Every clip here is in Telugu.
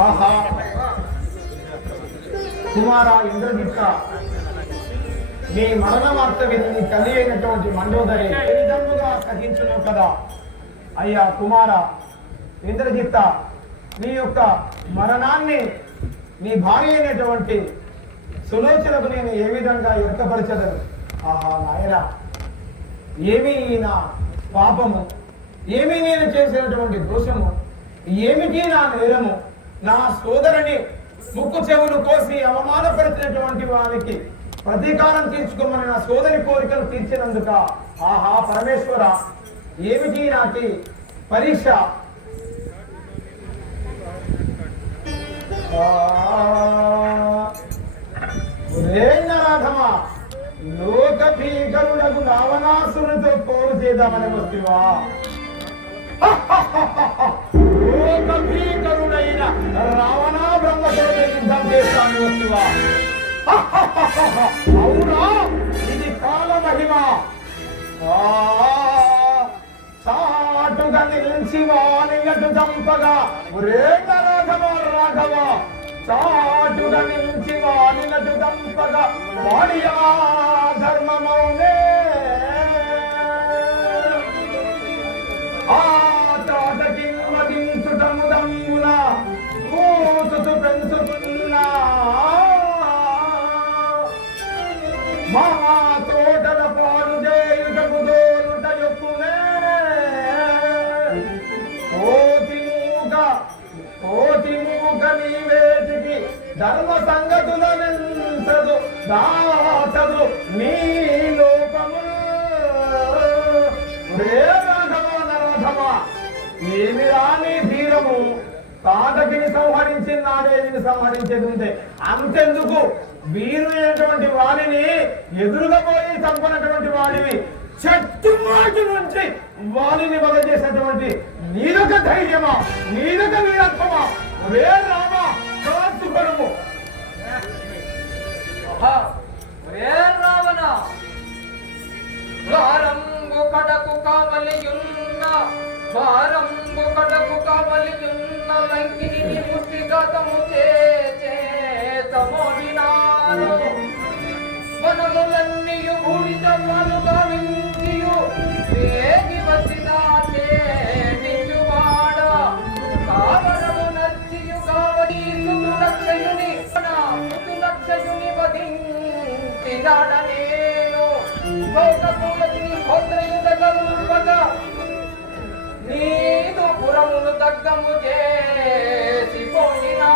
ఆహా. కుమార ఇంద్రజిత్త నీ మరణ వార్త విని నీ తల్లి అయినటువంటి మండోదరి ఏ విధముగా సహించును కదా. అయ్యా కుమార ఇంద్రజిత్త నీ యొక్క మరణాన్ని నీ భార్య అయినటువంటి సులోచనకు నేను ఏ విధంగా ఎరకపరచదను ఆహా నాయనా ఏమి నా పాపము? ఏమి నేను చేసినటువంటి దోషము? ఏమిటి నా నేరము? నా సోదరుని ముక్కు చెవులు కోసి అవమానపరిచినటువంటి వానికి ప్రతీకారం తీర్చుకోమని నా సోదరి కోరికలు తీర్చినందుక ఆహా పరమేశ్వర ఏమిటి నాకి పరీక్ష? ఆ, లోక భీకరుడకు రావణాసురునితో పోరు చేద్దామని వస్తువా లోక అయిన రావణా బ్రహ్మతో యుద్ధం చేస్తాను వస్తువా అవునా? ఇది కాల మహిమ. చాటుగా నిలిచి వానిగటు చంపగా? ఒరే రాఘవ రాఘవ. చాటుగా నిలిచి వానినటు చంపగా? వాణియా. మా తోటల పాలు చేయుటకు దోలుట యొప్పునే కోతి మూక కోతి మూక నీ వేటికి ధర్మ సంగతులనించదు దాచదు నీ లోకము రే రాఘవ నరధమ ఏమి రాని ధీరము తాతకిని సంహరించింది నాదేవిని సంహరించేది ఉంటే అంతెందుకు? వీరు అయినటువంటి వాడిని ఎదురుగా పోయి చంపనటువంటి వాడివి చెట్టు మాటి నుంచి వాడిని వద చేసినటువంటి నీరొక ధైర్యమా నీరొక వీరత్వమా రే రామా కాచుకొనుము ఆహా! ఒరే రావణ భారంబు కడకు కావలియున్న భారంబు కడకు కావలియున్న లంకిని ముష్టిగతము చేతమోడినాను వనములన్నీయు బూడిద పాలుగా వించియు వేగి వచ్చినాటే నిజువాడ కావడము నచ్చియు కావడి సుతులక్షయుని సుతులక్షయుని వధించినాడ నేను. భోగపూలతిని భద్రయుధగలుపగా నీదు పురమును తగ్గము చేసి పోయినా.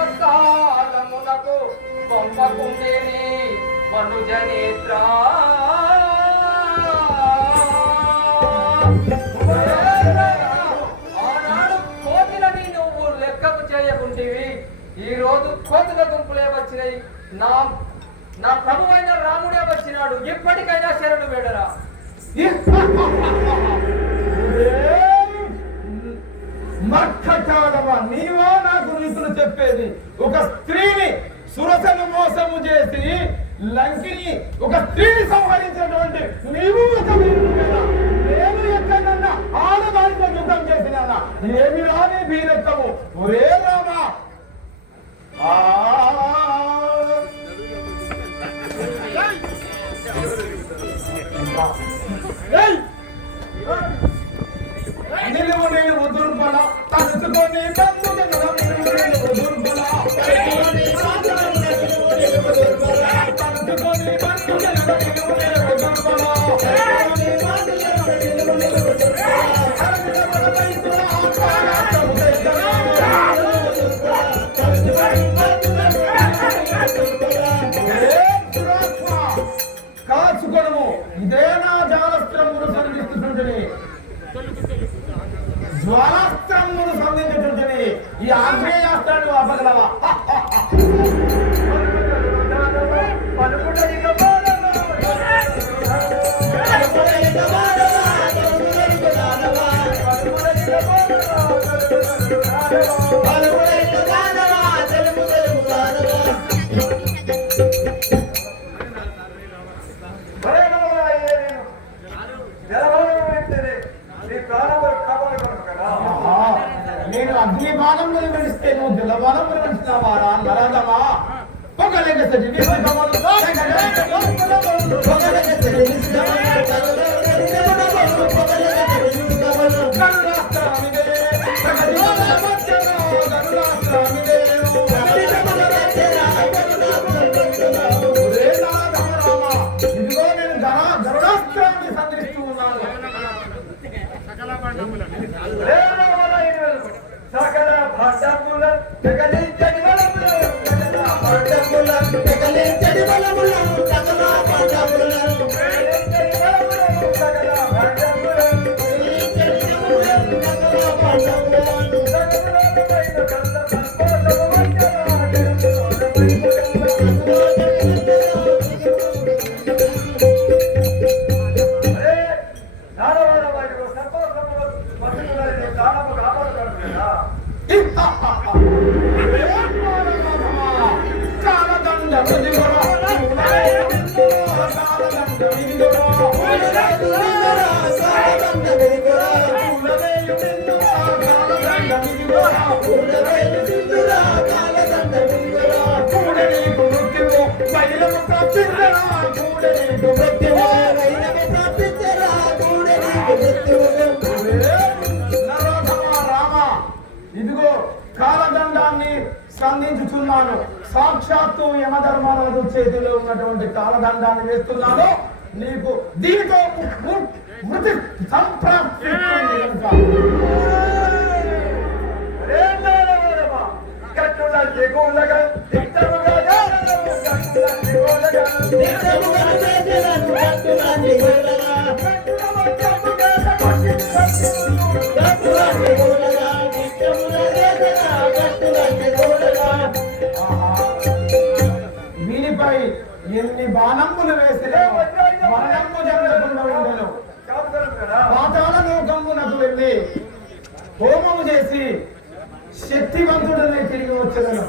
అంతకాలమునకు పంపకుండేని మనుజనేత్రా. ఆనాడు కోతులని నువ్వు లెక్కకు చేయకుంటివి. ఈ రోజు కోతుల గుంపులే వచ్చినాయి నా నా ప్రభు అయిన రాముడే వచ్చినాడు. ఇప్పటికైనా శరణు వేడరా. మక్కచాడవ నీవా నా గురించి చెప్పేది ఒక స్త్రీని సురసను మోసము చేసి లంకిని ఒక స్త్రీని సంహరించినటువంటి నీవు ఒక వీరుడివేనా? నేను ఎక్కడన్నా ఆడదానితో యుద్ధం చేసిన ఏమి రాని వీరత్వము ఒరే రామా ఆ ఏయ్! నిలువు నేను ఉదుర్పల తలుచుకొని బంధువుల జ్వాలాస్త్రమును సంధించుతుంటుంది ఈ ఆగ్నేయాస్త్రాన్ని ఆపగలవా నేను అగ్ని బాణములు విడిస్తే నువ్వు జలబాణములు విడిచినావారా నరదమా పొగలేక సరి సరి మధ్యలో గరుడాస్త్రామిదే ఒరే నారదమ రామ, ఇదిగో నేను ఇదిగో కాలదండాన్ని సంధించుచున్నాను సాక్షాత్తు యమధర్మరాజు చేతిలో ఉన్నటువంటి కాలదండాన్ని వేస్తున్నాను. నీకు దీనితో ము- ము- మృతి సంప్రాప్తిస్తుంది కనుక. బాణంబులు వేసినా మరణము జరగకుండా ఉండను. పాతాళ లోకమునకు వెళ్ళి హోమము చేసి శక్తివంతుడనే తిరిగి వచ్చేదను.